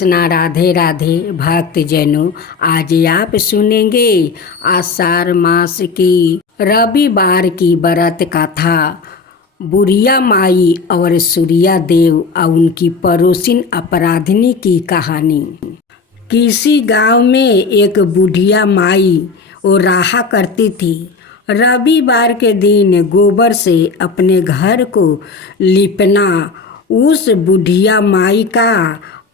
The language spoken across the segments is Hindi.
कृष्णा राधे राधे भक्तजनों, आज आप सुनेंगे आषाढ़ मास की रविवार की व्रत कथा। बुढ़िया माई और सूर्या देव और उनकी पड़ोसिन अपराधिनी की कहानी। किसी गांव में एक बुढ़िया माई वो रहा करती थी। रविवार के दिन गोबर से अपने घर को लिपना उस बुढ़िया माई का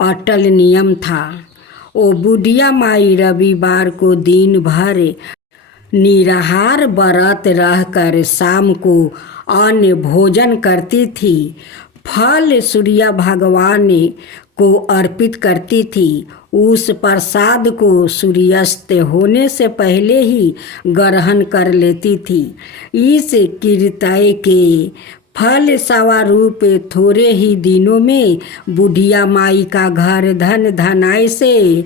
अटल नियम था। वो बुढ़िया माई रविवार को दिन भर निराहार व्रत रहकर शाम को अन्न भोजन करती थी। फल सूर्य भगवान को अर्पित करती थी। उस प्रसाद को सूर्यास्त होने से पहले ही ग्रहण कर लेती थी। इस कृत्य के फल स्वरूप थोड़े ही दिनों में बुढ़िया माई का घर धन धनाई से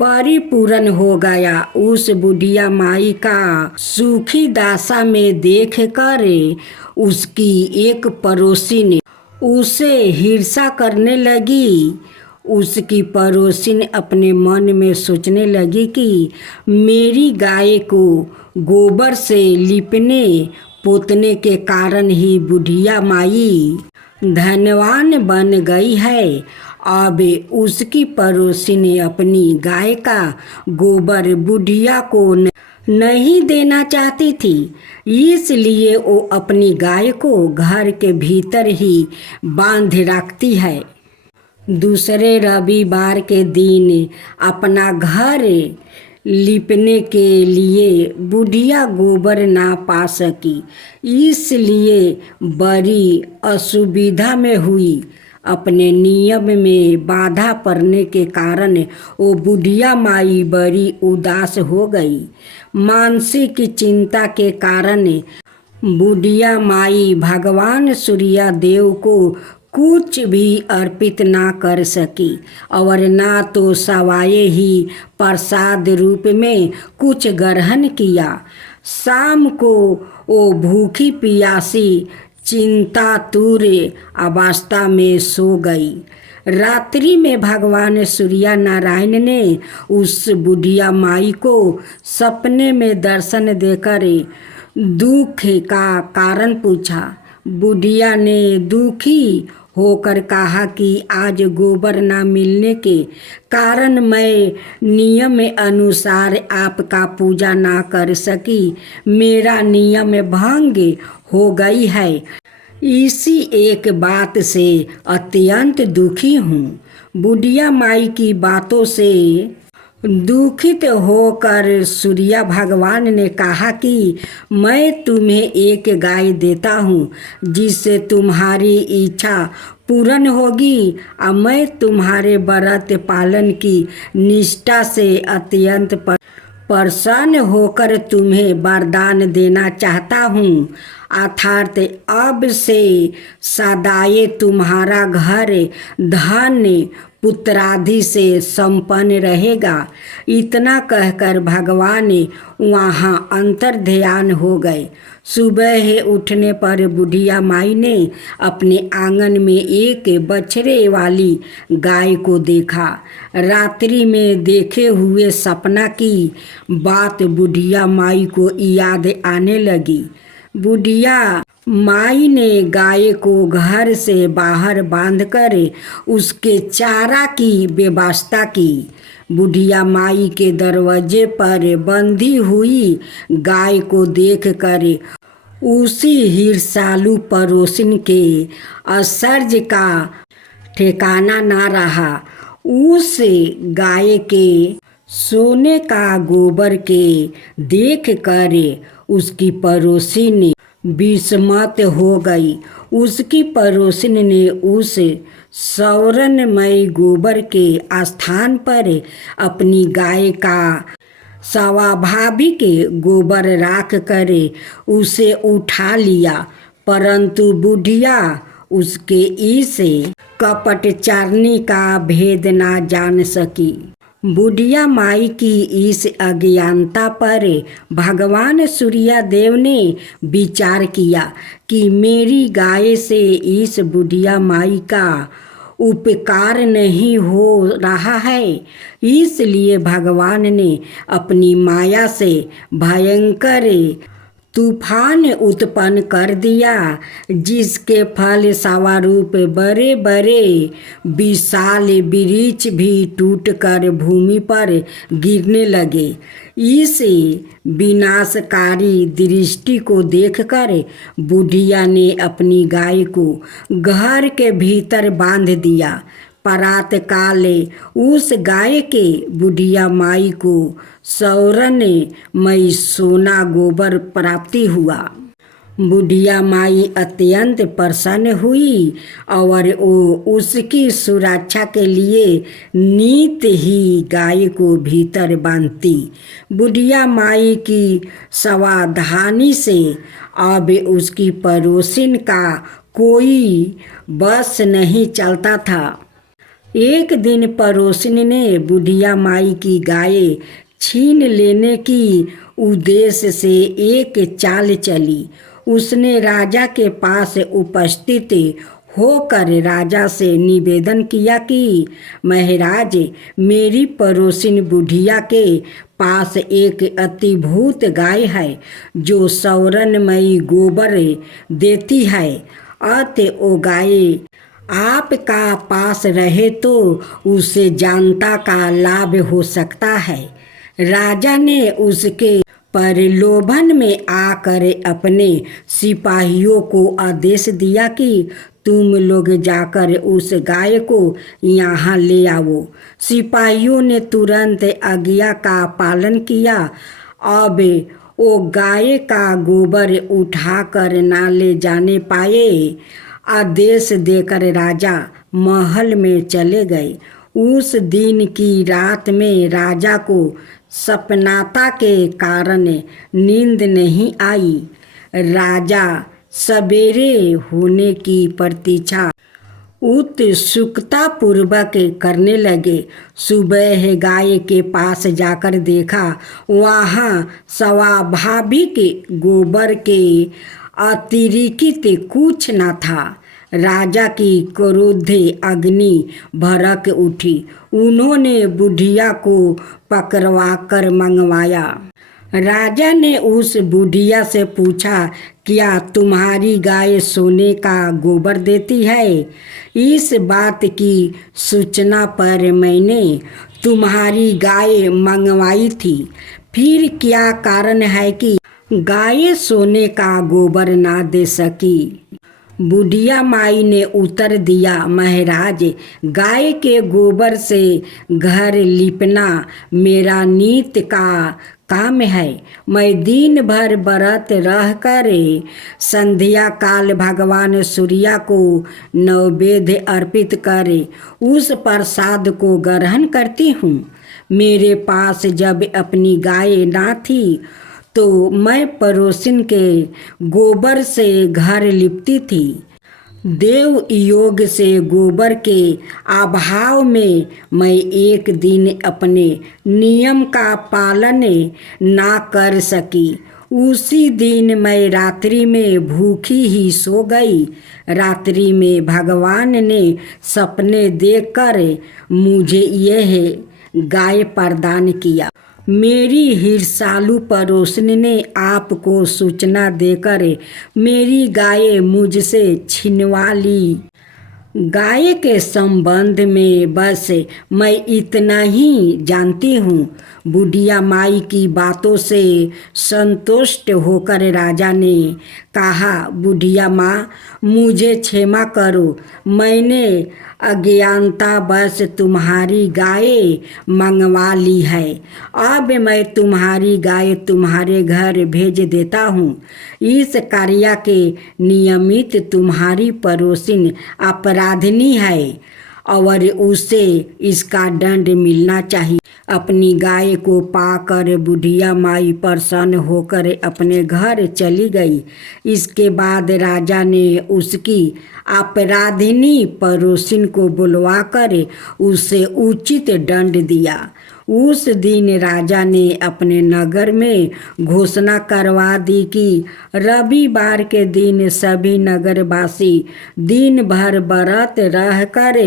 परिपूर्ण हो गया। उस बुढ़िया माई का सुखी दशा में देखकर उसकी एक पड़ोसिन उसे ईर्ष्या करने लगी। उसकी पड़ोसिन अपने मन में सोचने लगी कि मेरी गाय को गोबर से लिपने पोतने के कारण ही बुढ़िया माई धनवान बन गई है। अब उसकी पड़ोसी ने अपनी गाय का गोबर बुढ़िया को नहीं देना चाहती थी, इसलिए वो अपनी गाय को घर के भीतर ही बांध रखती है। दूसरे रविवार के दिन अपना घर लिपने के लिए बुढ़िया गोबर ना पा सकी, इसलिए बड़ी असुविधा में हुई। अपने नियम में बाधा पड़ने के कारण वो बुढ़िया माई बड़ी उदास हो गई। मानसिक चिंता के कारण बुढ़िया माई भगवान सूर्य देव को कुछ भी अर्पित ना कर सकी और ना तो सवाए ही प्रसाद रूप में कुछ ग्रहण किया। शाम को वो भूखी प्यासी चिंतातुर अवस्था में सो गई। रात्रि में भगवान सूर्य नारायण ने उस बुढ़िया माई को सपने में दर्शन देकर दुख का कारण पूछा। बुढ़िया ने दुखी होकर कहा कि आज गोबर ना मिलने के कारण मैं नियम अनुसार आपका पूजा ना कर सकी। मेरा नियम भंग हो गई है। इसी एक बात से अत्यंत दुखी हूँ। बुढ़िया माई की बातों से दुखित होकर सूर्य भगवान ने कहा कि मैं तुम्हें एक गाय देता हूँ जिससे तुम्हारी इच्छा पूर्ण होगी और मैं तुम्हारे व्रत पालन की निष्ठा से अत्यंत प्रसन्न होकर तुम्हें वरदान देना चाहता हूँ। अर्थात अब से सदाए तुम्हारा घर धन पुत्रादि से संपन्न रहेगा। इतना कहकर भगवान वहाँ अंतर ध्यान हो गए। सुबह उठने पर बुढ़िया माई ने अपने आंगन में एक बछड़े वाली गाय को देखा। रात्रि में देखे हुए सपना की बात बुढ़िया माई को याद आने लगी। बुढ़िया माई ने गाय को घर से बाहर बांधकर उसके चारा की व्यवस्था की। बुढ़िया माई के दरवाजे पर बंधी हुई गाय को देखकर उसी ईर्ष्यालु पड़ोसिन के आश्चर्य का ठिकाना ना रहा। उस गाय के सोने का गोबर के देखकर उसकी पड़ोसिन विस्मित हो गई। उसकी पड़ोसिन ने उस सौरनमय गोबर के स्थान पर अपनी गाय का स्वाभाविक गोबर रख कर उसे उठा लिया, परंतु बुढ़िया उसके इस कपटचारिणी का भेद ना जान सकी। बुढ़िया माई की इस अज्ञानता पर भगवान सूर्य देव ने विचार किया कि मेरी गाय से इस बुढ़िया माई का उपकार नहीं हो रहा है। इसलिए भगवान ने अपनी माया से भयंकर तूफान उत्पन्न कर दिया, जिसके फल स्वरूप बड़े बड़े विशाल वृक्ष भी टूटकर भूमि पर गिरने लगे। इस विनाशकारी दृष्टि को देखकर बुढ़िया ने अपनी गाय को घर के भीतर बांध दिया। प्रातः काल उस गाय के बुढ़िया माई को सौरन मई सोना गोबर प्राप्ति हुआ। बुढ़िया माई अत्यंत प्रसन्न हुई और वो उसकी सुरक्षा के लिए नित ही गाय को भीतर बांधती। बुढ़िया माई की सावधानी से अब उसकी पड़ोसिन का कोई बस नहीं चलता था। एक दिन पड़ोसिन ने बुढ़िया माई की गाय छीन लेने की उद्देश्य से एक चाल चली। उसने राजा के पास उपस्थित होकर राजा से निवेदन किया कि महाराज, मेरी पड़ोसिन बुढ़िया के पास एक अतिभूत गाय है जो सौरनमयी गोबर देती है। अतः वो गाय आपका पास रहे तो उसे जनता का लाभ हो सकता है। राजा ने उसके प्रलोभन में आकर अपने सिपाहियों को आदेश दिया कि तुम लोग जाकर उस गाय को यहाँ ले आओ। सिपाहियों ने तुरंत आज्ञा का पालन किया। अब वो गाय का गोबर उठाकर ना ले जाने पाए। आदेश देकर राजा महल में चले गए। उस दिन की रात में राजा को सपनाता के कारण नींद नहीं आई। राजा सवेरे होने की प्रतीक्षा उत्सुकता पूर्वक करने लगे। सुबह गाय के पास जाकर देखा, वहाँ स्वाभाविक गोबर के अतिरिक्त कुछ न था। राजा की क्रोध अग्नि भड़क उठी। उन्होंने बुढ़िया को पकड़वा कर मंगवाया। राजा ने उस बुढ़िया से पूछा, क्या तुम्हारी गाय सोने का गोबर देती है? इस बात की सूचना पर मैंने तुम्हारी गाय मंगवाई थी। फिर क्या कारण है कि गाय सोने का गोबर ना दे सकी? बुढ़िया माई ने उत्तर दिया, महाराज, गाय के गोबर से घर लिपना मेरा नित्य का काम है। मैं दिन भर व्रत रहकर संध्या काल भगवान सूर्य को नैवेद्य अर्पित कर उस प्रसाद को ग्रहण करती हूँ। मेरे पास जब अपनी गाय ना थी तो मैं पड़ोसिन के गोबर से घर लिपती थी। देव योग से गोबर के अभाव में मैं एक दिन अपने नियम का पालन ना कर सकी। उसी दिन मैं रात्रि में भूखी ही सो गई। रात्रि में भगवान ने सपने देखकर मुझे यह गाय प्रदान किया। मेरी ईर्ष्यालु पड़ोसिन ने आपको सूचना देकर मेरी गाय मुझसे छिनवा ली। गाय के संबंध में बस मैं इतना ही जानती हूँ। बुढ़िया माई की बातों से संतुष्ट होकर राजा ने कहा, बुढ़िया माँ, मुझे क्षमा करो। मैंने अज्ञानता बस तुम्हारी गाय मंगवा ली है। अब मैं तुम्हारी गाय तुम्हारे घर भेज देता हूँ। इस कार्य के नियमित तुम्हारी पड़ोसिन अपराधिनी है और उसे इसका दंड मिलना चाहिए। अपनी गाय को पाकर बुढ़िया माई प्रसन्न होकर अपने घर चली गई। इसके बाद राजा ने उसकी अपराधिनी पड़ोसिन को बुलवाकर उसे उचित दंड दिया। उस दिन राजा ने अपने नगर में घोषणा करवा दी कि रविवार के दिन सभी नगरवासी दिन भर व्रत रह कर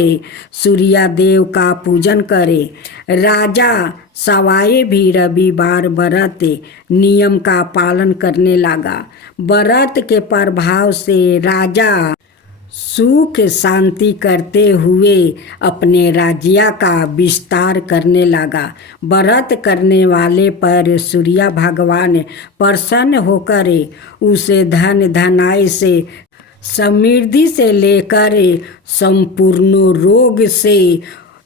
सूर्यदेव का पूजन करें। राजा सवाए भी रविवार व्रत नियम का पालन करने लगा। व्रत के प्रभाव से राजा सुख शांति करते हुए अपने राज्य का विस्तार करने लगा। व्रत करने वाले पर सूर्य भगवान प्रसन्न होकर उसे धन धनाई से समृद्धि से लेकर संपूर्ण रोग से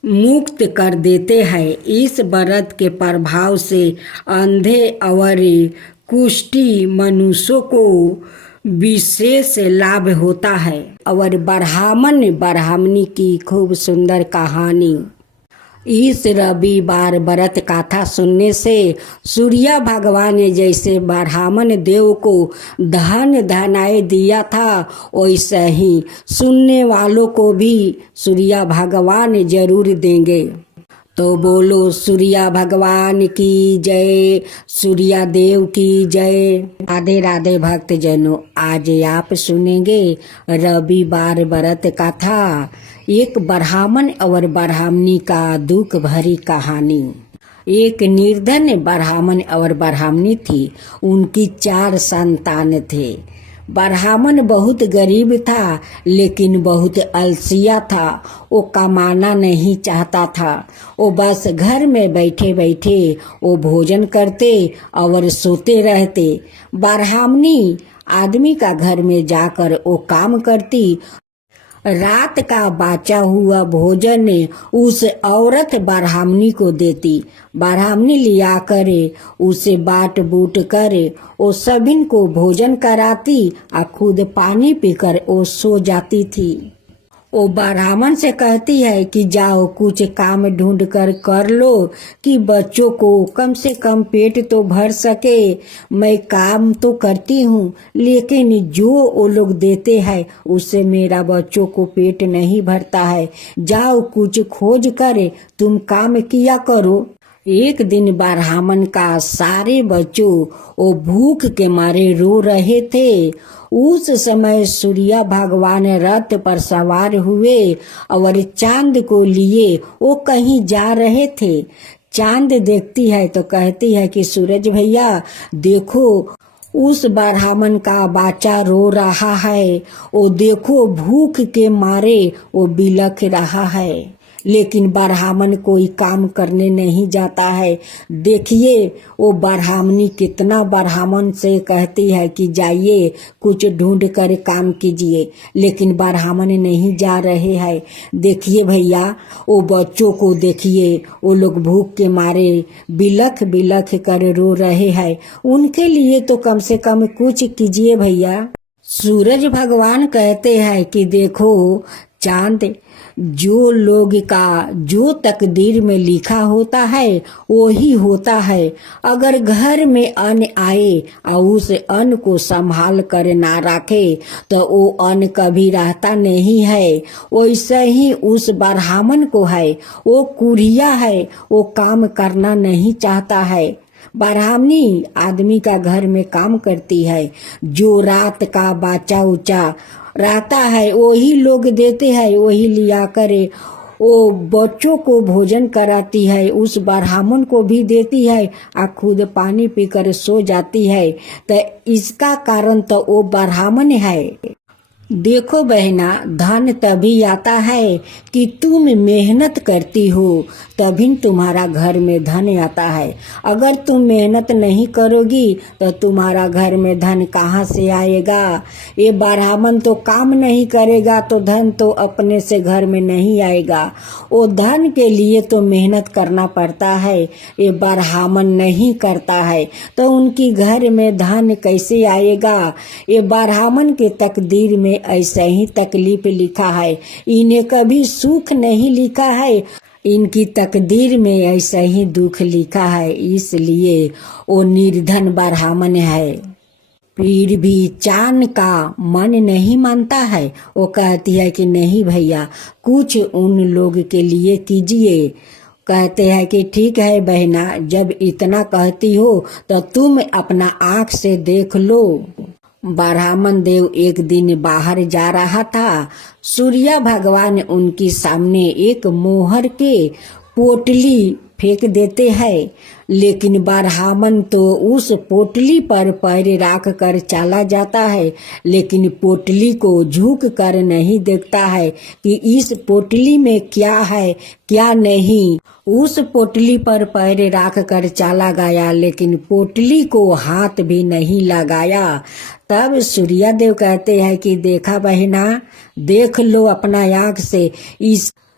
मुक्त कर देते हैं। इस व्रत के प्रभाव से अंधे और कुष्ठी मनुष्यों को विशेष लाभ होता है। और ब्राह्मणी की खूब सुंदर कहानी। इस रविवार व्रत कथा सुनने से सूर्य भगवान ने जैसे ब्राह्मण देव को धन धनाई दिया था, वैसे ही सुनने वालों को भी सूर्य भगवान जरूर देंगे। तो बोलो सूर्य भगवान की जय, सूर्य देव की जय। राधे राधे भक्तजनों, आज आप सुनेंगे रविवार व्रत कथा, एक ब्राह्मण और ब्राह्मणी का दुख भरी कहानी। एक निर्धन ब्राह्मण और ब्राह्मणी थी। उनकी 4 संतान थे। ब्राह्मण बहुत गरीब था, लेकिन बहुत अलसिया था। वो कमाना नहीं चाहता था। वो बस घर में बैठे बैठे वो भोजन करते और सोते रहते। ब्राह्मणी आदमी का घर में जाकर वो काम करती। रात का बाचा हुआ भोजन उस औरत ब्राह्मणी को देती। ब्राह्मणी लिया करे उसे बाट बूट करे वो सभी को भोजन कराती और खुद पानी पीकर वो सो जाती थी। वो ब्राह्मण से कहती है कि जाओ कुछ काम ढूंढ कर लो कि बच्चों को कम से कम पेट तो भर सके। मैं काम तो करती हूँ, लेकिन जो वो लोग देते हैं उससे मेरा बच्चों को पेट नहीं भरता है। जाओ कुछ खोज कर तुम काम किया करो। एक दिन ब्राह्मण का सारे बच्चों वो भूख के मारे रो रहे थे। उस समय सूर्य भगवान रथ पर सवार हुए और चांद को लिए वो कहीं जा रहे थे। चांद देखती है तो कहती है कि सूरज भैया देखो, उस ब्राह्मण का बच्चा रो रहा है। वो देखो भूख के मारे वो बिलख रहा है, लेकिन ब्राह्मण कोई काम करने नहीं जाता है। देखिए वो ब्राह्मणी कितना ब्राह्मण से कहती है कि जाइए कुछ ढूंढ कर काम कीजिए, लेकिन ब्राह्मण नहीं जा रहे हैं। देखिए भैया वो बच्चों को देखिए, वो लोग भूख के मारे बिलख बिलख कर रो रहे हैं। उनके लिए तो कम से कम कुछ कीजिए भैया। सूरज भगवान कहते हैं कि देखो चांद, जो लोग का जो तकदीर में लिखा होता है वो ही होता है। अगर घर में अन्न आए और उस अन्न को संभाल कर ना रखे तो वो अन्न कभी रहता नहीं है। वैसे ही उस ब्राह्मण को है, वो कुरिया है, वो काम करना नहीं चाहता है। ब्राह्मणी आदमी का घर में काम करती है। जो रात का बाचा उचा रहता है वही लोग देते हैं, वही लिया करे वो बच्चों को भोजन कराती है, उस ब्राह्मण को भी देती है और खुद पानी पीकर सो जाती है। तो इसका कारण तो वो ब्राह्मण है। देखो बहना, धन तभी आता है कि तुम मेहनत करती हो, तभी तुम्हारा घर में धन आता है। अगर तुम मेहनत नहीं करोगी तो तुम्हारा घर में धन कहाँ से आएगा। ये ब्राह्मण तो काम नहीं करेगा तो धन तो अपने से घर में नहीं आएगा। वो धन के लिए तो मेहनत करना पड़ता है, ये ब्राह्मण नहीं करता है तो उनकी घर में धन कैसे आएगा। ये ब्राह्मण के तकदीर में ऐसा ही तकलीफ लिखा है, इन्हें कभी सुख नहीं लिखा है, इनकी तकदीर में ऐसा ही दुख लिखा है, इसलिए वो निर्धन ब्राह्मण है। फिर भी चांद का मन नहीं मानता है। वो कहती है कि नहीं भैया, कुछ उन लोग के लिए कीजिए। कहते हैं कि ठीक है बहना, जब इतना कहती हो तो तुम अपना आँख से देख लो। ब्राह्मण देव एक दिन बाहर जा रहा था। सूर्य भगवान उनके सामने एक मोहर के पोटली फेंक देते हैं, लेकिन ब्राह्मण तो उस पोटली पर पैर रख कर चला जाता है, लेकिन पोटली को झुक कर नहीं देखता है कि इस पोटली में क्या है क्या नहीं। उस पोटली पर पैर रख कर चला गया, लेकिन पोटली को हाथ भी नहीं लगाया। तब सूर्यदेव कहते हैं कि देखा बहना, देख लो अपना आँख से,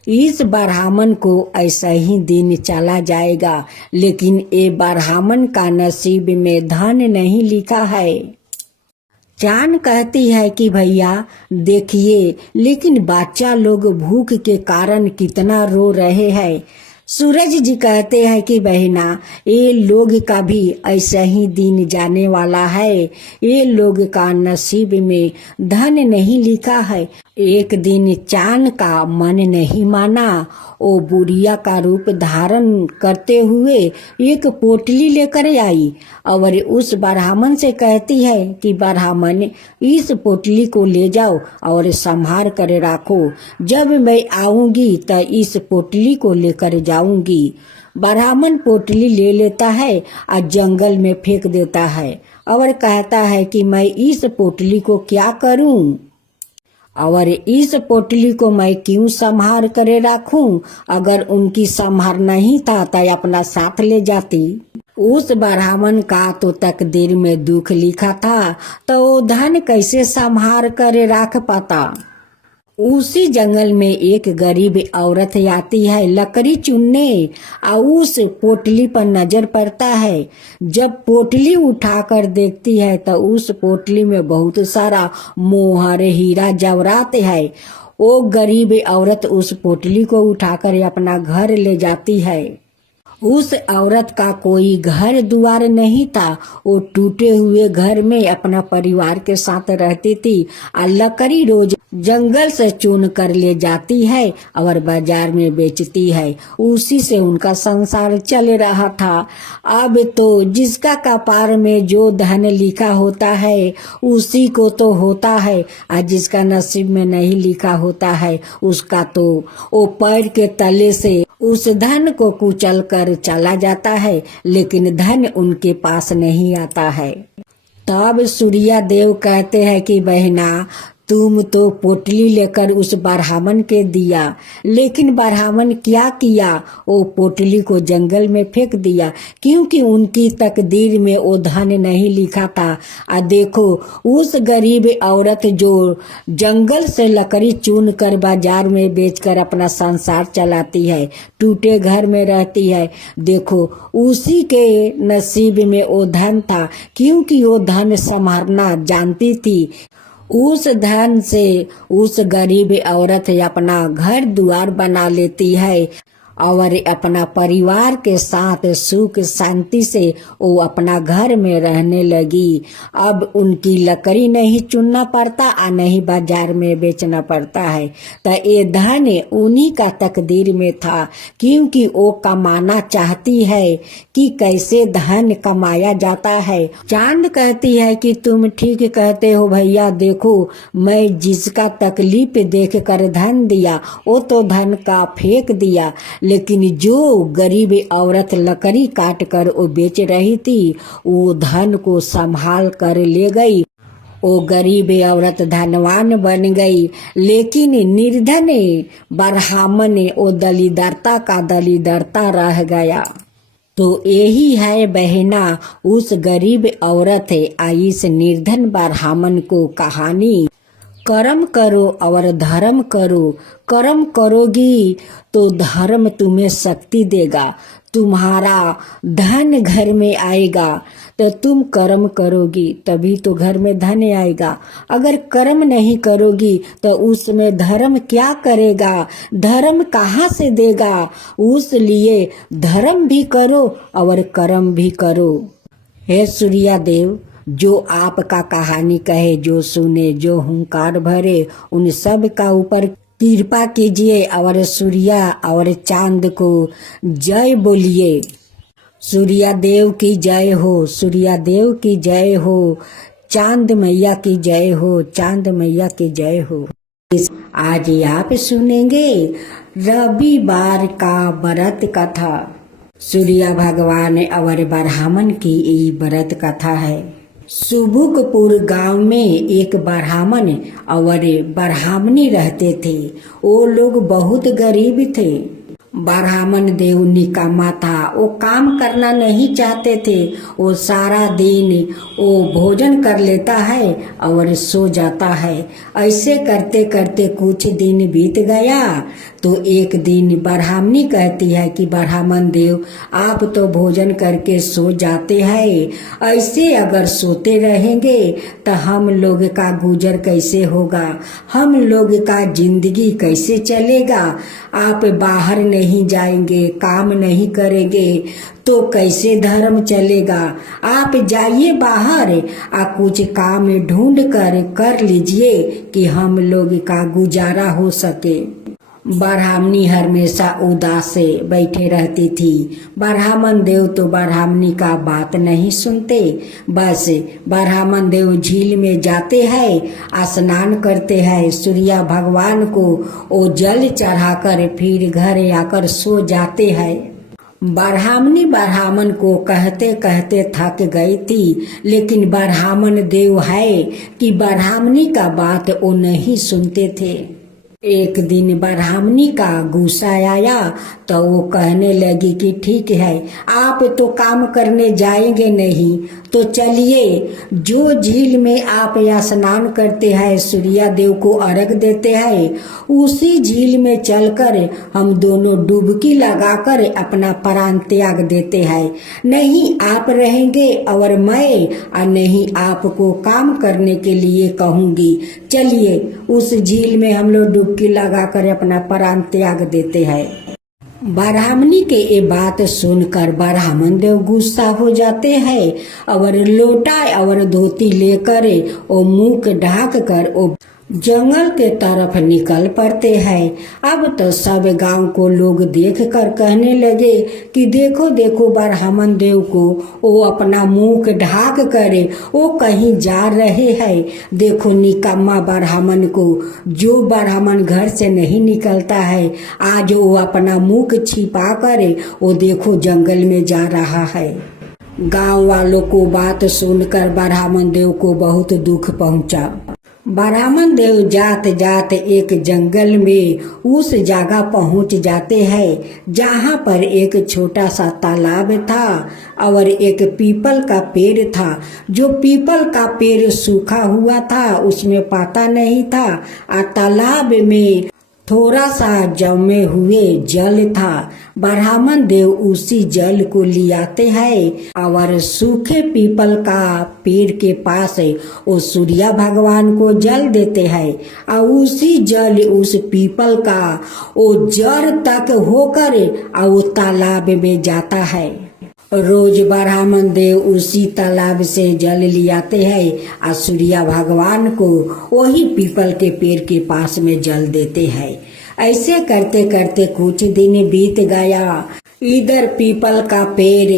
इस ब्राह्मण को ऐसा ही दिन चला जाएगा, लेकिन ये ब्राह्मण का नसीब में धन नहीं लिखा है। चांद कहती है कि भैया देखिए, लेकिन बच्चा लोग भूख के कारण कितना रो रहे हैं। सूरज जी कहते हैं कि बहना, ये लोग का भी ऐसा ही दिन जाने वाला है। ये लोग का नसीब में धन नहीं लिखा है। एक दिन चांद का मन नहीं माना। वो बुढ़िया का रूप धारण करते हुए एक पोटली लेकर आई और उस ब्राह्मण से कहती है कि ब्राह्मण, इस पोटली को ले जाओ और संभाल कर रखो। जब मैं आऊंगी तो इस पोटली को लेकर जाऊंगी। ब्राह्मण पोटली ले लेता है और जंगल में फेंक देता है और कहता है कि मैं इस पोटली को क्या करूं, और इस पोटली को मैं क्यों संभाल करे रखूं। अगर उनकी संभाल नहीं था तो अपना साथ ले जाती। उस ब्राह्मण का तो तकदीर में दुख लिखा था, तो वो धन कैसे संभाल करे रख पाता। उसी जंगल में एक गरीब औरत आती है लकड़ी चुनने, और उस पोटली पर नजर पड़ता है। जब पोटली उठाकर देखती है तो उस पोटली में बहुत सारा मोहर हीरा जवाहरात है। वो गरीब औरत उस पोटली को उठाकर अपना घर ले जाती है। उस औरत का कोई घर द्वार नहीं था। वो टूटे हुए घर में अपना परिवार के साथ रहती थी और लकड़ी रोज जंगल से चुन कर ले जाती है और बाजार में बेचती है। उसी से उनका संसार चल रहा था। अब तो जिसका कपार में जो धन लिखा होता है उसी को तो होता है, और जिसका नसीब में नहीं लिखा होता है उसका तो वो पैर के तले से उस धन को कुचल कर चला जाता है, लेकिन धन उनके पास नहीं आता है। तब सूर्य देव कहते हैं कि बहना, तुम तो पोटली लेकर उस ब्राह्मण के दिया, लेकिन ब्राह्मण क्या किया, वो पोटली को जंगल में फेंक दिया, क्योंकि उनकी तकदीर में वो धन नहीं लिखा था। और देखो, उस गरीब औरत जो जंगल से लकड़ी चुन कर बाजार में बेचकर अपना संसार चलाती है, टूटे घर में रहती है, देखो उसी के नसीब में वो धन था, क्योंकि वो धन संभालना जानती थी। उस धन से उस गरीब औरत अपना घर द्वार बना लेती है और अपना परिवार के साथ सुख शांति से वो अपना घर में रहने लगी। अब उनकी लकड़ी नहीं चुनना पड़ता और नहीं बाजार में बेचना पड़ता है। तो ये धन उन्हीं का तकदीर में था, क्योंकि वो कमाना चाहती है कि कैसे धन कमाया जाता है। चांद कहती है कि तुम ठीक कहते हो भैया, देखो मैं जिसका तकलीफ देख कर धन दिया वो तो धन का फेंक दिया, लेकिन जो गरीब औरत लकड़ी काट कर वो बेच रही थी वो धन को संभाल कर ले गई। वो गरीब औरत धनवान बन गई, लेकिन निर्धन ब्राह्मण वो दलिदरता का दलिदरता रह गया। तो यही है बहना उस गरीब औरत आई इस निर्धन ब्राह्मण को कहानी। कर्म करो और धर्म करो। कर्म करोगी तो धर्म तुम्हें शक्ति देगा, तुम्हारा धन घर में आएगा। तो तुम कर्म करोगी तभी तो घर में धन आएगा। अगर कर्म नहीं करोगी तो उसमें धर्म क्या करेगा, धर्म कहाँ से देगा। उसलिए धर्म भी करो और कर्म भी करो। हे सूर्य देव, जो आपका कहानी कहे, जो सुने, जो हुंकार भरे, उन सब का ऊपर कृपा कीजिए और सूर्या और चांद को जय बोलिए। सूर्या देव की जय हो, सूर्या देव की जय हो, चांद मैया की जय हो, चांद मैया की जय हो। आज आप सुनेंगे रविवार का व्रत कथा। सूर्य भगवान और ब्राह्मण की ये व्रत कथा है। सुबुकपुर गांव में एक ब्राह्मण और ब्राह्मणी रहते थे। वो लोग बहुत गरीब थे। ब्राह्मण देव निकम्मा था, वो काम करना नहीं चाहते थे। वो सारा दिन वो भोजन कर लेता है और सो जाता है। ऐसे करते करते कुछ दिन बीत गया तो एक दिन ब्राह्मणी कहती है कि ब्राह्मण देव आप तो भोजन करके सो जाते हैं, ऐसे अगर सोते रहेंगे तो हम लोग का गुजर कैसे होगा, हम लोग का जिंदगी कैसे चलेगा। आप बाहर नहीं जाएंगे, काम नहीं करेंगे तो कैसे धर्म चलेगा। आप जाइए बाहर कुछ काम ढूंढ कर लीजिए कि हम लोग का गुजारा हो सके। ब्राह्मणी हमेशा उदास से बैठे रहती थी। ब्राह्मण देव तो ब्राह्मणी का बात नहीं सुनते। बस ब्राह्मण देव झील में जाते हैं, स्नान करते हैं, सूर्य भगवान को वो जल चढ़ाकर फिर घर आकर सो जाते हैं। ब्राह्मणी ब्राह्मण को कहते कहते थक गई थी, लेकिन ब्राह्मण देव है कि ब्राह्मणी का बात वो नहीं सुनते थे। एक दिन ब्राह्मणी का गुस्सा आया तो वो कहने लगी कि ठीक है, आप तो काम करने जाएंगे नहीं तो चलिए, जो झील में आप स्नान करते हैं, सूर्य देव को अर्घ देते हैं, उसी झील में चलकर हम दोनों डुबकी लगाकर अपना प्राण त्याग देते हैं। नहीं आप रहेंगे और मैं, और नहीं आपको काम करने के लिए कहूँगी। चलिए उस झील में हम लोग डुबकी लगाकर अपना प्राण त्याग देते हैं। ब्राह्मणी के ये बात सुनकर ब्राह्मण देव गुस्सा हो जाते हैं और लोटा और धोती लेकर वो मुख ढाक कर वो जंगल के तरफ निकल पड़ते हैं। अब तो सब गांव को लोग देख कर कहने लगे कि देखो देखो ब्राह्मण देव को, वो अपना मुख ढाक कर वो कहीं जा रहे हैं। देखो निकम्मा ब्राह्मण को, जो ब्राह्मण घर से नहीं निकलता है, आज वो अपना मुख छिपा कर वो देखो जंगल में जा रहा है। गांव वालों को बात सुनकर ब्राह्मण देव को बहुत दुख पहुंचा। ब्राह्मण देव जात जात एक जंगल में उस जगह पहुंच जाते हैं जहां पर एक छोटा सा तालाब था और एक पीपल का पेड़ था। जो पीपल का पेड़ सूखा हुआ था, उसमें पत्ता नहीं था, और तालाब में थोड़ा सा जमे हुए जल था। ब्राह्मण देव उसी जल को लियाते हैं और सूखे पीपल का पेड़ के पास वो सूर्य भगवान को जल देते हैं, और उसी जल उस पीपल का वो जड़ तक होकर और वो तालाब में जाता है। रोज ब्राह्मण देव उसी तालाब से जल लियाते हैं और सूर्य भगवान को वही पीपल के पेड़ के पास में जल देते हैं। ऐसे करते करते कुछ दिन बीत गया। इधर पीपल का पेड़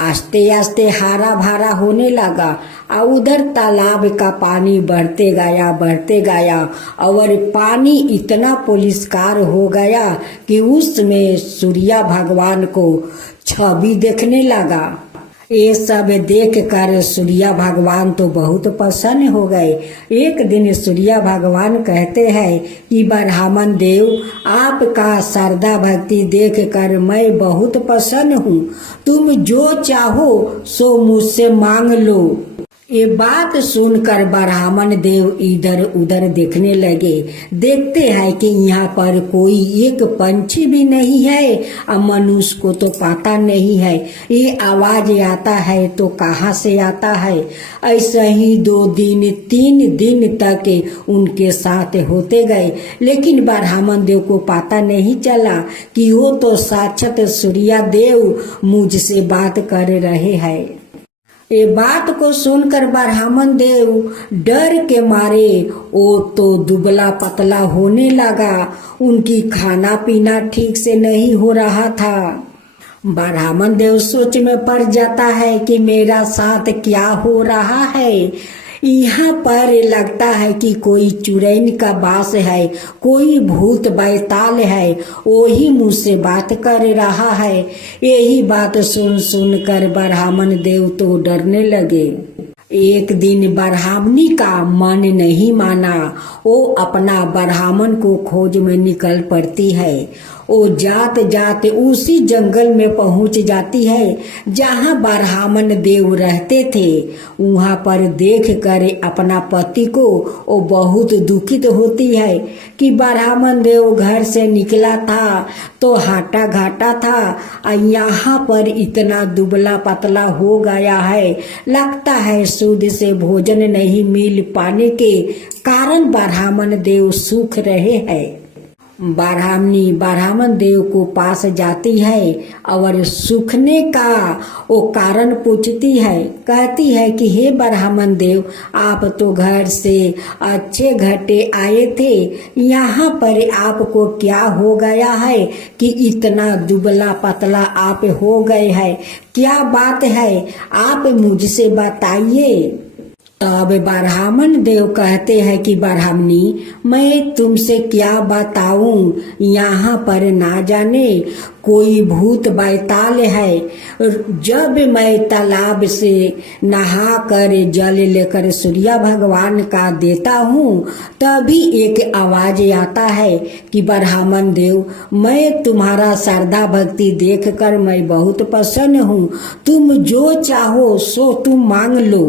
आस्ते आस्ते हरा भरा होने लगा और उधर तालाब का पानी बढ़ते गया और पानी इतना पुलिसकार हो गया कि उसमें सूर्य भगवान को छवि देखने लगा। ये सब देख कर सूर्य भगवान तो बहुत प्रसन्न हो गए। एक दिन सूर्य भगवान कहते हैं कि ब्राह्मण देव, आपका श्रद्धा भक्ति देख कर मैं बहुत प्रसन्न हूँ, तुम जो चाहो सो मुझसे मांग लो। ये बात सुनकर ब्राह्मण देव इधर उधर देखने लगे। देखते हैं कि यहाँ पर कोई एक पंछी भी नहीं है और मनुष्य को तो पता नहीं है। ये आवाज आता है तो कहाँ से आता है। ऐसे ही 2 दिन 3 दिन तक उनके साथ होते गए, लेकिन ब्राह्मण देव को पता नहीं चला कि वो तो साक्षात सूर्य देव मुझसे बात कर रहे हैं। ये बात को सुनकर ब्राह्मण देव डर के मारे वो तो दुबला पतला होने लगा। उनकी खाना पीना ठीक से नहीं हो रहा था। ब्राह्मण देव सोच में पड़ जाता है कि मेरा साथ क्या हो रहा है। यहाँ पर लगता है कि कोई चुड़ैल का बास है, कोई भूत बैताल है, वही मुझसे बात कर रहा है। यही बात सुन सुन कर ब्राह्मण देव तो डरने लगे। एक दिन ब्राह्मणी का मन नहीं माना। वो अपना ब्राह्मण को खोज में निकल पड़ती है। वो जाते जाते उसी जंगल में पहुंच जाती है जहां ब्राह्मण देव रहते थे। वहां पर देख कर अपना पति को वो बहुत दुखित होती है कि ब्राह्मण देव घर से निकला था तो हाटा घाटा था और यहाँ पर इतना दुबला पतला हो गया है। लगता है शुद्ध से भोजन नहीं मिल पाने के कारण ब्राह्मण देव सूख रहे हैं। ब्राह्मणी ब्राह्मण देव को पास जाती है और सूखने का वो कारण पूछती है। कहती है कि हे ब्राह्मण देव, आप तो घर से अच्छे घटे आए थे, यहाँ पर आपको क्या हो गया है कि इतना दुबला पतला आप हो गए हैं? क्या बात है, आप मुझसे बताइए। तब ब्राह्मण देव कहते हैं कि ब्राह्मणी, मैं तुमसे क्या बताऊं, यहाँ पर ना जाने कोई भूत बैताल है। जब मैं तालाब से नहा कर जल लेकर सूर्य भगवान का देता हूँ तभी एक आवाज आता है कि ब्राह्मण देव, मैं तुम्हारा श्रद्धा भक्ति देखकर मैं बहुत प्रसन्न हूँ, तुम जो चाहो सो तुम मांग लो।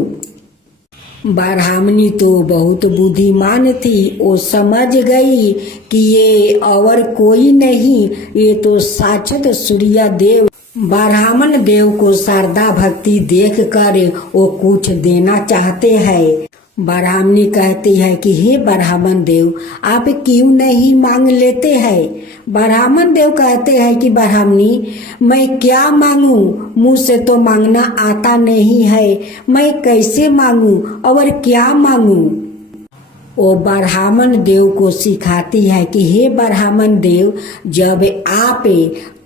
ब्राह्मणी तो बहुत बुद्धिमान थी। वो समझ गई कि ये और कोई नहीं, ये तो साक्षात सूर्य देव। ब्राह्मण देव को श्रद्धा भक्ति देख कर वो कुछ देना चाहते हैं। ब्राह्मणी कहती है कि हे ब्राह्मण देव, आप क्यों नहीं मांग लेते हैं? ब्राह्मण देव कहते हैं कि ब्राह्मणी, मैं क्या मांगूं, मुझसे तो मांगना आता नहीं है, मैं कैसे मांगूं और क्या मांगूं? वो ब्राह्मण देव को सिखाती है कि हे ब्राह्मण देव, जब आप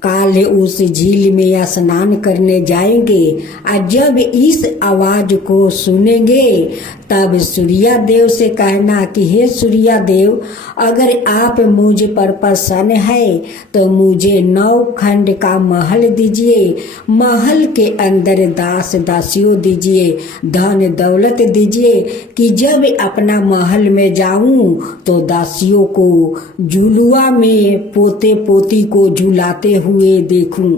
काल उस झील में स्नान करने जाएंगे और जब इस आवाज को सुनेंगे तब सूर्य देव से कहना कि हे सूर्य देव, अगर आप मुझ पर प्रसन्न है तो मुझे 9 खंड का महल दीजिए, महल के अंदर दास दासियों दीजिए, धन दौलत दीजिए कि जब अपना महल में जाऊं तो दासियों को झुलुआ में पोते पोती को झुलाते हुए देखूं।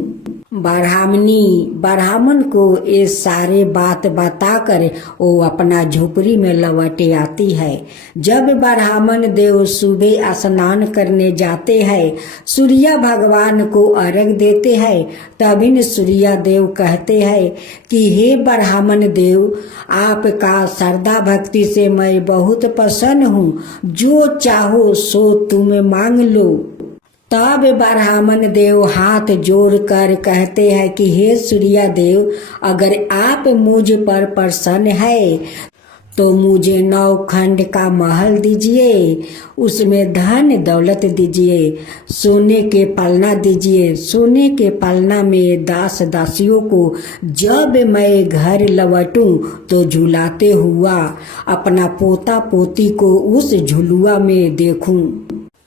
ब्राह्मणी ब्राह्मण को ये सारे बात बताकर वो अपना झोपड़ी में लौटे आती है। जब ब्राह्मण देव सुबह स्नान करने जाते हैं, सूर्य भगवान को अर्घ देते हैं, तभी सूर्य देव कहते हैं कि हे ब्राह्मण देव, आपका श्रद्धा भक्ति से मैं बहुत प्रसन्न हूँ, जो चाहो सो तुम मांग लो। तब ब्राह्मण देव हाथ जोड़ कर कहते हैं कि हे सूर्य देव, अगर आप मुझ पर प्रसन्न है तो मुझे 9 खंड का महल दीजिए, उसमें धन दौलत दीजिए, सोने के पलना दीजिए, सोने के पलना में दास दासियों को जब मैं घर लौटूं तो झुलाते हुआ अपना पोता पोती को उस झुलुआ में देखूं।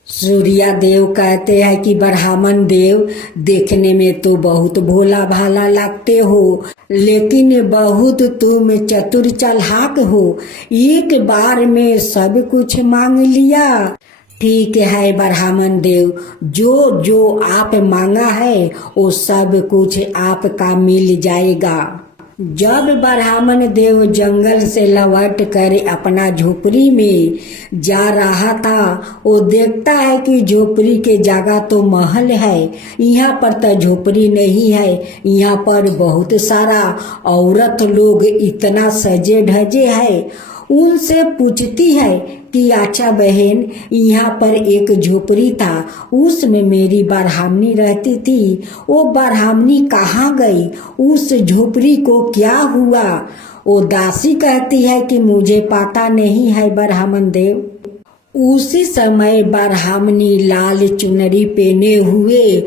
सूर्य देव कहते हैं कि ब्राह्मण देव, देखने में तो बहुत भोला भाला लगते हो, लेकिन बहुत तुम चतुर चालाक हो, एक बार में सब कुछ मांग लिया। ठीक है ब्राह्मण देव, जो जो आप मांगा है वो सब कुछ आपका मिल जाएगा। जब ब्राह्मण देव जंगल से लौट कर अपना झोपड़ी में जा रहा था, वो देखता है कि झोपड़ी के जगह तो महल है, यहाँ पर तो झोपड़ी नहीं है। यहाँ पर बहुत सारा औरत लोग इतना सजे धजे है। उनसे पूछती है कि अच्छा बहन, यहाँ पर एक झोपड़ी था, उसमें मेरी ब्राह्मणी रहती थी, वो ब्राह्मणी कहाँ गई, उस झोपड़ी को क्या हुआ? वो दासी कहती है कि मुझे पता नहीं है ब्राह्मण देव। उसी समय ब्राह्मणी लाल चुनरी पहने हुए,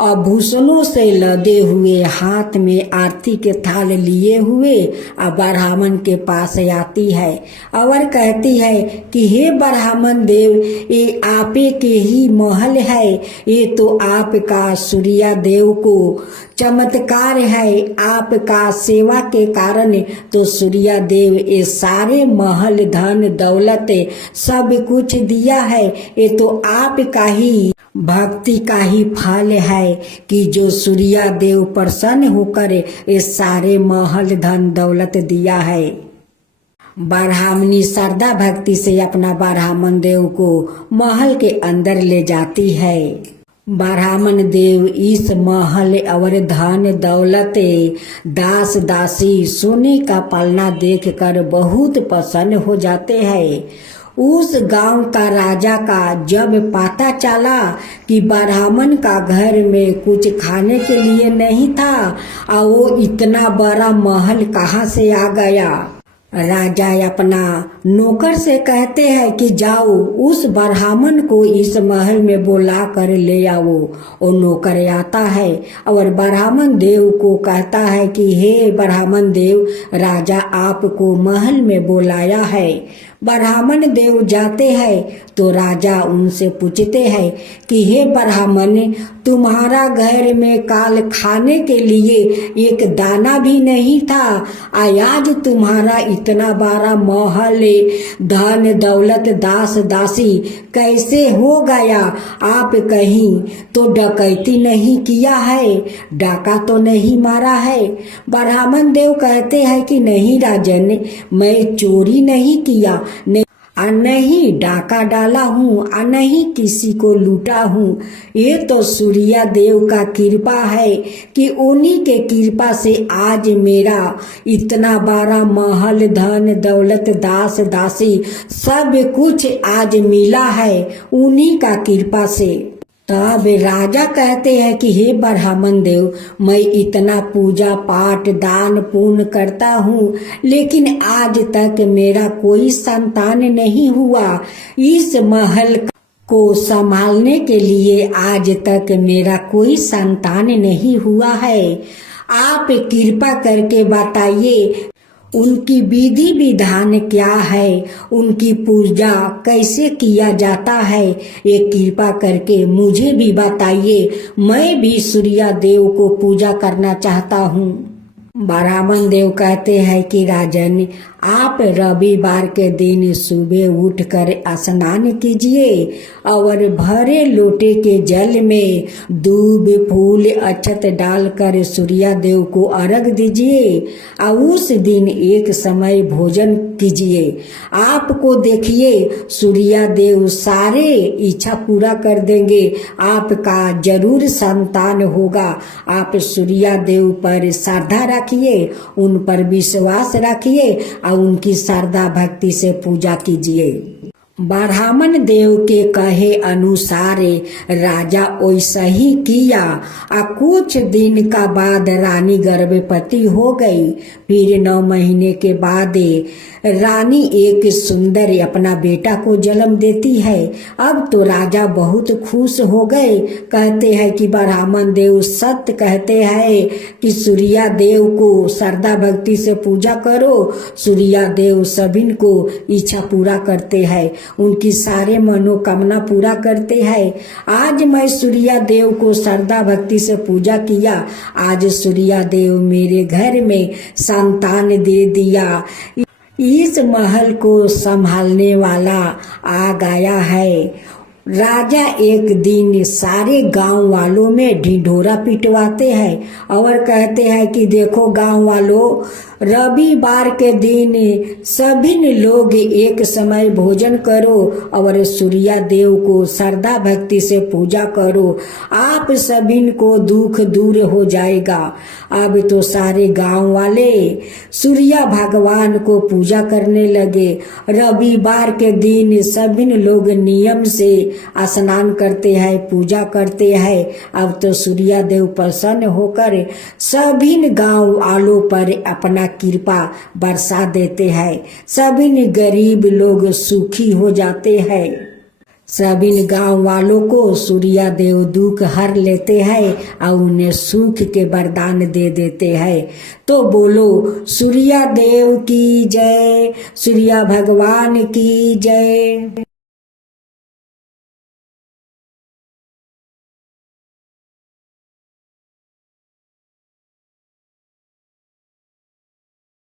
आभूषणों से लदे हुए, हाथ में आरती के थाल लिए हुए ब्राह्मण के पास आती है और कहती है कि हे ब्राह्मण देव, ये आपे के ही महल है, ये तो आपका सूर्या देव को चमत्कार है, आपका सेवा के कारण तो सूर्या देव ये सारे महल धन दौलत सब कुछ दिया है, ये तो आपका ही भक्ति का ही फल है कि जो सूर्या देव प्रसन्न होकर ये सारे महल धन दौलत दिया है। ब्राह्मणी श्रद्धा भक्ति से अपना ब्राह्मण देव को महल के अंदर ले जाती है। ब्राह्मण देव इस महल और धन दौलत दास दासी सोने का पलना देखकर बहुत प्रसन्न हो जाते हैं। उस गांव का राजा का जब पता चला कि ब्राह्मण का घर में कुछ खाने के लिए नहीं था और वो इतना बड़ा महल कहाँ से आ गया, राजा अपना नौकर से कहते हैं कि जाओ उस ब्राह्मण को इस महल में बुला कर ले आओ। और नौकर आता है और ब्राह्मण देव को कहता है कि हे ब्राह्मण देव, राजा आपको महल में बुलाया है। ब्राह्मण देव जाते हैं तो राजा उनसे पूछते हैं कि हे ब्राह्मण, तुम्हारा घर में काल खाने के लिए एक दाना भी नहीं था, आज तुम्हारा इतना बड़ा महल धन दौलत दास दासी कैसे हो गया? आप कहीं तो डकैती नहीं किया है, डाका तो नहीं मारा है? ब्राह्मण देव कहते हैं कि नहीं राजन, मैं चोरी नहीं किया, नहीं डाका डाला हूँ, नहीं किसी को लूटा हूँ। ये तो सूर्या देव का कृपा है कि उन्हीं के कृपा से आज मेरा इतना बड़ा महल धन दौलत दास दासी सब कुछ आज मिला है, उन्हीं का कृपा से। तब राजा कहते हैं कि हे ब्राह्मण देव, मैं इतना पूजा पाठ दान पुण्य करता हूँ, लेकिन आज तक मेरा कोई संतान नहीं हुआ। इस महल को संभालने के लिए आज तक मेरा कोई संतान नहीं हुआ है। आप कृपा करके बताइए उनकी विधि विधान क्या है, उनकी पूजा कैसे किया जाता है, ये कृपा करके मुझे भी बताइए, मैं भी सूर्या देव को पूजा करना चाहता हूँ। ब्राह्मण देव कहते हैं कि राजन, आप रविवार के दिन सुबह उठकर स्नान कीजिए और भरे लोटे के जल में दूब फूल अक्षत डालकर सूर्या देव को अर्घ दीजिए और उस दिन एक समय भोजन कीजिए। आपको देखिए सूर्या देव सारे इच्छा पूरा कर देंगे, आपका जरूर संतान होगा। आप सूर्या देव पर श्रद्धा रखिए, उन पर विश्वास रखिए और उनकी श्रद्धा भक्ति से पूजा कीजिए। ब्राह्मण देव के कहे अनुसार राजा वैसा ही किया। कुछ दिन का बाद रानी गर्भवती हो गई। फिर 9 महीने के बाद रानी एक सुंदर अपना बेटा को जन्म देती है। अब तो राजा बहुत खुश हो गए। कहते हैं कि ब्राह्मण देव सत्य कहते हैं कि सूर्या देव को श्रद्धा भक्ति से पूजा करो, सूर्या देव सभी को इच्छा पूरा करते हैं, उनकी सारे मनोकामना पूरा करते हैं। आज मैं सूर्या देव को श्रद्धा भक्ति से पूजा किया, आज सूर्या देव मेरे घर में संतान दे दिया। इस महल को संभालने वाला आ गया है। राजा एक दिन सारे गांव वालों में ढिंढोरा पिटवाते हैं और कहते हैं कि देखो गांव वालों, रविवार के दिन सभी लोग एक समय भोजन करो और सूर्या देव को श्रद्धा भक्ति से पूजा करो, आप सभी को दुख दूर हो जाएगा। अब तो सारे गांव वाले सूर्या भगवान को पूजा करने लगे। रविवार के दिन सभी लोग नियम से स्नान करते हैं, पूजा करते हैं। अब तो सूर्या देव प्रसन्न होकर सभी गांव वालों पर अपना कृपा बरसा देते हैं। सभी गरीब लोग सुखी हो जाते हैं। सभी गांव वालों को सूर्या देव दुख हर लेते हैं और उन्हें सुख के वरदान दे देते हैं। तो बोलो सूर्या देव की जय, सूर्या भगवान की जय।